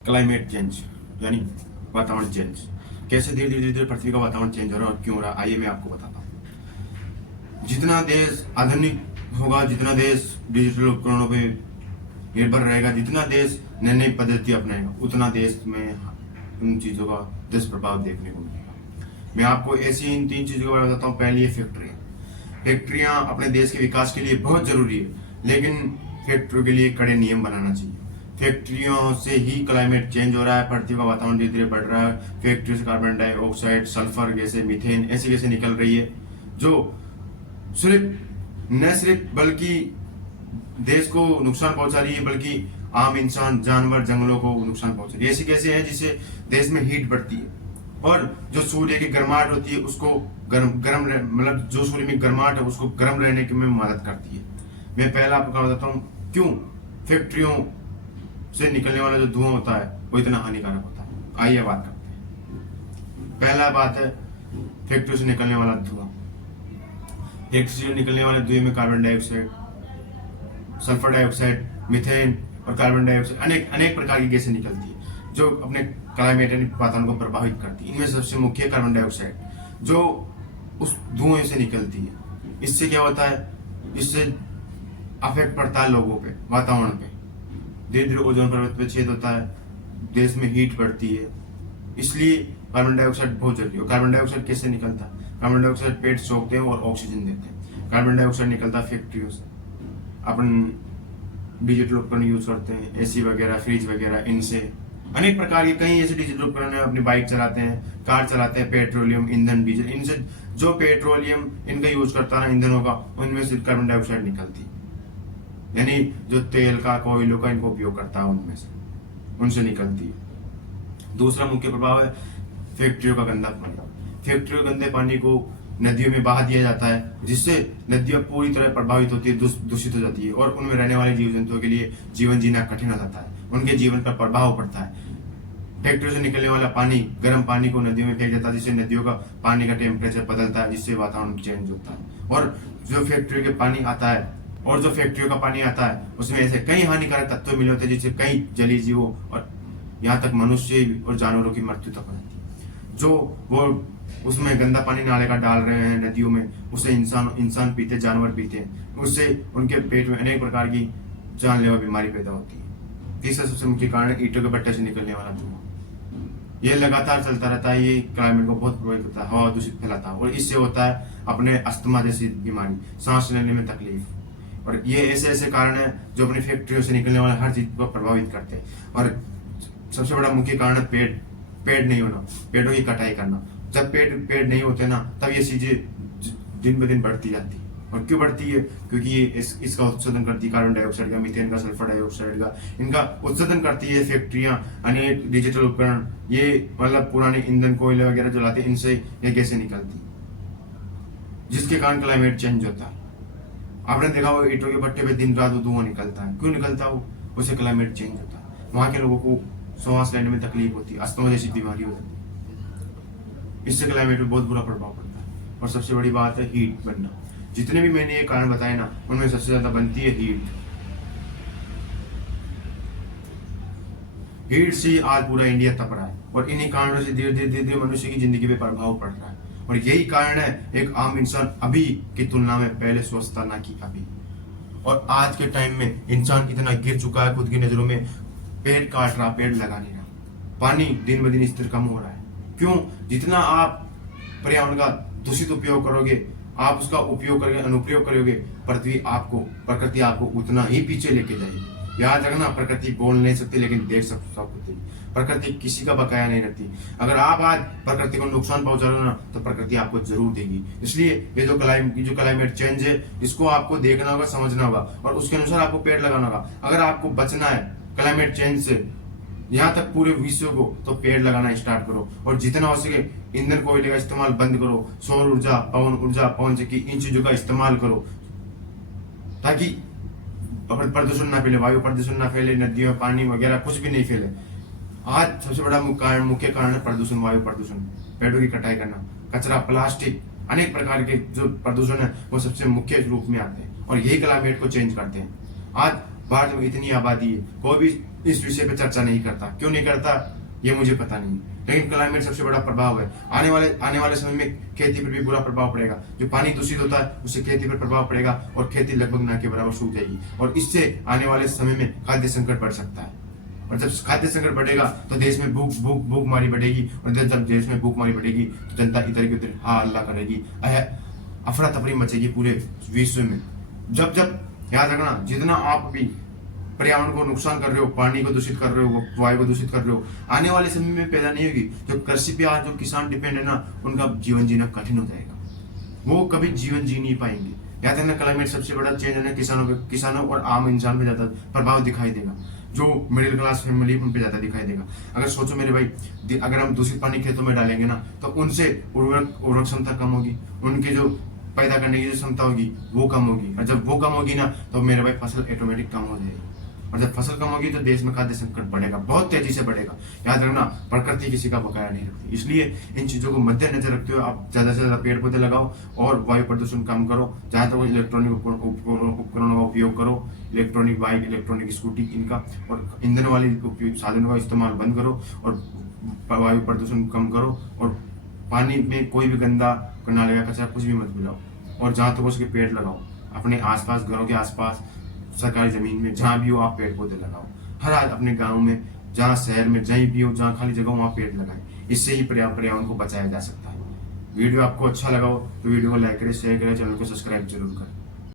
Climate change यानी वातावरण change कैसे धीरे धीरे धीरे पृथ्वी का वातावरण चेंज हो रहा है और क्यों हो रहा है, आइए मैं आपको बताता हूँ। जितना देश आधुनिक होगा, जितना देश डिजिटल उपकरणों पे निर्भर रहेगा, जितना देश नई नई पद्धति अपनाएगा, उतना देश में उन चीज़ों का दुष्प्रभाव देखने को मिलेगा। मैं आपको ऐसी इन तीन चीज़ों के बारे में बताता हूँ। पहली है फैक्ट्रियाँ अपने देश के विकास के लिए बहुत जरूरी है, लेकिन फैक्ट्रियों के लिए कड़े नियम बनाना चाहिए। फैक्ट्रियों से ही क्लाइमेट चेंज हो रहा है, पृथ्वी का वातावरण धीरे धीरे बढ़ रहा है। फैक्ट्री से कार्बन डाइऑक्साइड, सल्फर गैसें, मीथेन ऐसी गैसें निकल रही है जो न सिर्फ बल्कि देश को नुकसान पहुंचा रही है, बल्कि आम इंसान, जानवर, जंगलों को नुकसान पहुंचा रही है। ऐसी कैसे है जिससे देश में हीट बढ़ती है और जो सूर्य की गर्माहट होती है उसको गर्म मतलब जो सूर्य में गर्माहट है उसको गर्म रहने में मदद करती है। मैं पहला आपको बताता हूँ क्यों फैक्ट्रियों से निकलने वाला जो धुआं होता है वो इतना हानिकारक होता है। आइए बात करते हैं। पहला बात है फैक्ट्री से निकलने वाला धुआं। फैक्ट्री से निकलने वाले धुएं में carbon dioxide, sulphur dioxide, methane और कार्बन डाइऑक्साइड अनेक प्रकार की गैसें निकलती है जो अपने क्लाइमेट यानी वातावरण को प्रभावित करती है। इनमें सबसे मुख्य कार्बन डाइऑक्साइड जो उस धुएं से निकलती है। इससे क्या होता है, इससे अफेक्ट पड़ता है लोगों पे, वातावरण पे। धीरे धीरे ओजोन परत पे छेद होता है, देश में हीट बढ़ती है। इसलिए कार्बन डाइऑक्साइड बहुत जरूरी है। कार्बन डाइऑक्साइड कैसे निकलता है? कार्बन डाइऑक्साइड पेड़ सोखते हैं और ऑक्सीजन देते हैं। कार्बन डाइऑक्साइड निकलता है फैक्ट्रियों से। अपन डिजिटल उपकरण यूज करते हैं, एसी वगैरह, फ्रिज वगैरह, इनसे अनेक प्रकार के कई ऐसे डिजिटल उपकरण है। अपनी बाइक चलाते हैं, कार चलाते हैं, पेट्रोलियम, ईंधन, डीजल, इनसे जो पेट्रोलियम इनका यूज करता है ईंधनों का, उनमें से कार्बन डाइऑक्साइड निकलती है। यानी जो तेल का, कोयलों का इनको उपयोग करता है उनमें से, उनसे निकलती है। दूसरा मुख्य प्रभाव है फैक्ट्रियों का गंदा पानी। फैक्ट्रियों के गंदे पानी को नदियों में बहा दिया जाता है, जिससे नदियां पूरी तरह प्रभावित होती है, दूषित हो जाती है और उनमें रहने वाले जीव जंतुओं के लिए जीवन जीना कठिन हो जाता है, उनके जीवन पर प्रभाव पड़ता है। फैक्ट्रियों से निकलने वाला पानी, गर्म पानी को नदियों में फेंक जाता है, जिससे नदियों का पानी का टेम्परेचर बदलता है, जिससे वातावरण चेंज होता है। और जो फैक्ट्रियों के पानी आता है उसमें ऐसे कई हानिकारक तत्व मिले होते हैं, जिससे कई जलीय जीवों और यहाँ तक मनुष्य और जानवरों की मृत्यु तक हो जाती है। जो वो उसमें गंदा पानी नाले का डाल रहे हैं नदियों में, उसे इंसान पीते, जानवर पीते हैं, उससे उनके पेट में अनेक प्रकार की जानलेवा बीमारी पैदा होती है। तीसरा सबसे मुख्य कारण ईंटों के भट्टे से निकलने वाला धुआं। ये लगातार चलता रहता है, ये क्लाइमेट को बहुत प्रभावित करता है, हवा दूषित फैलाता है और इससे होता है अपने अस्थमा जैसी बीमारी, सांस लेने में तकलीफ। और ये ऐसे ऐसे कारण है जो अपनी फैक्ट्रियों से निकलने वाले हर चीज को प्रभावित करते हैं। और सबसे बड़ा मुख्य कारण है पेड़ नहीं होना, पेड़ों की कटाई करना। जब पेड़ नहीं होते ना, तब ये चीजें दिन ब दिन बढ़ती जाती है। और क्यों बढ़ती है? क्योंकि ये इसका उत्सर्जन करती है, कार्बन डाइऑक्साइड का, मीथेन का, सल्फर डाइऑक्साइड का, इनका उत्सर्जन करती है फैक्ट्रियां, अनेक डिजिटल उपकरण, ये मतलब पुराने ईंधन, कोयले वगैरह जलाते हैं, इनसे ये गैसें निकलती, जिसके कारण क्लाइमेट चेंज होता है। आपने देखा वो ईंटों के भट्टे पे दिन रात धुआं निकलता है। क्यों निकलता है? उससे क्लाइमेट चेंज होता है। वहां के लोगों को सांस लेने में तकलीफ होती है, अस्थमा जैसी बीमारी हो जाती है। इससे क्लाइमेट पे बहुत बुरा प्रभाव पड़ता है। और सबसे बड़ी बात है हीट बनना। जितने भी मैंने ये कारण बताए ना, उनमें सबसे ज्यादा बनती है हीट से आज पूरा इंडिया तप रहा है और इन्हीं कारणों से धीरे धीरे मनुष्य की जिंदगी पे प्रभाव पड़ रहा है। और यही कारण है एक आम इंसान अभी की तुलना में पहले स्वस्थ था, ना कि अभी। और आज के टाइम में इंसान इतना गिर चुका है खुद की नजरों में, पेड़ काट रहा, पेड़ लगा नहीं रहा, पानी दिन ब दिन स्तर कम हो रहा है। क्यों? जितना आप पर्यावरण का दूषित उपयोग करोगे, आप उसका उपयोग करके अनुप्रयोग करोगे, प्रकृति आपको उतना ही पीछे लेके जाएगी। याद रखना, प्रकृति बोल नहीं सकती लेकिन देख सकती। प्रकृति किसी का बकाया नहीं रखती। अगर आप आज प्रकृति को नुकसान पहुंचा रहे हो ना, तो प्रकृति आपको जरूर देगी। इसलिए ये जो क्लाइमेट चेंज है, इसको आपको देखना होगा, समझना होगा और उसके अनुसार आपको पेड़ लगाना होगा। अगर आपको बचना है क्लाइमेट चेंज से, यहाँ तक पूरे विश्व को, तो पेड़ लगाना स्टार्ट करो और जितना हो सके ईंधन, कोयले का इस्तेमाल बंद करो। सौर ऊर्जा, पवन चक्की, इन चीजों का इस्तेमाल करो ताकि प्रदूषण ना फैले, वायु प्रदूषण ना फैले, नदियों, पानी वगैरह कुछ भी नहीं फैले। आज सबसे बड़ा मुख्य कारण है प्रदूषण, वायु प्रदूषण, पेड़ों की कटाई करना, कचरा, प्लास्टिक, अनेक प्रकार के जो प्रदूषण है वो सबसे मुख्य रूप में आते हैं और यही क्लाइमेट को चेंज करते हैं। आज भारत में इतनी आबादी है, कोई भी इस विषय पे चर्चा नहीं करता। क्यों नहीं करता ये मुझे पता नहीं, लेकिन क्लाइमेट सबसे बड़ा प्रभाव है। आने वाले समय में खेती पर भी बुरा प्रभाव पड़ेगा। जो पानी दूषित होता है उससे खेती पर प्रभाव पड़ेगा और खेती लगभग ना के बराबर सूख जाएगी, और इससे आने वाले समय में खाद्य संकट बढ़ सकता है। और जब खाद्य संकट बढ़ेगा तो देश में भूखमारी बढ़ेगी, और जब देश में भूखमारी बढ़ेगी तो जनता इधर की उधर हा हल्ला करेगी, अफरा तफरी मचेगी पूरे विश्व में। जब याद रखना, जितना आप भी पर्यावरण को नुकसान कर रहे हो, पानी को दूषित कर रहे हो, वायु को दूषित कर रहे हो, आने वाले समय में पैदा नहीं होगी। जो कृषि पे आज जो किसान डिपेंड है ना, उनका जीवन जीना कठिन हो जाएगा, वो कभी जीवन जी नहीं पाएंगे। याद रखना, क्लाइमेट सबसे बड़ा चेंज है ना, किसानों और आम इंसान पे ज्यादा प्रभाव दिखाई देगा। जो मिडिल क्लास फैमिली उन पे ज्यादा दिखाई देगा। अगर सोचो मेरे भाई, अगर हम दूषित पानी खेतों में डालेंगे ना, तो उनसे उर्वरक क्षमता कम होगी, उनकी जो पैदा करने की जो क्षमता होगी वो कम होगी, और जब वो कम होगी ना तो मेरे भाई फसल ऑटोमेटिक कम हो जाएगी, और जब फसल कम होगी तो देश में खाद्य संकट बढ़ेगा, बहुत तेजी से बढ़ेगा। याद रखना, प्रकृति किसी का बकाया नहीं रखती, इसलिए इन चीजों को मद्देनजर रखते हुए आप ज्यादा से ज्यादा पेड़ पौधे लगाओ और वायु प्रदूषण कम करो। जहां तक इलेक्ट्रॉनिक उपकरणों का उपयोग करो, इलेक्ट्रॉनिक बाइक, इलेक्ट्रॉनिक स्कूटी इनका, और ईंधन वाले साधनों का इस्तेमाल बंद करो, और वायु प्रदूषण कम करो, और पानी में कोई भी गंदा नाले का कचरा कुछ भी मत मिलाओ, और जहां तक उसके पेड़ लगाओ अपने आसपास, घरों के आसपास, सरकारी जमीन में, जहां भी हो आप पेड़ पौधे लगाओ। हर आज अपने गांव में, जहां शहर में, जहीं भी हो, जहां खाली जगह वहां पेड़ लगाएं। इससे ही पर्यावरण को बचाया जा सकता है। वीडियो आपको अच्छा लगा हो तो वीडियो को लाइक करें, शेयर करें, चैनल को सब्सक्राइब जरूर करें।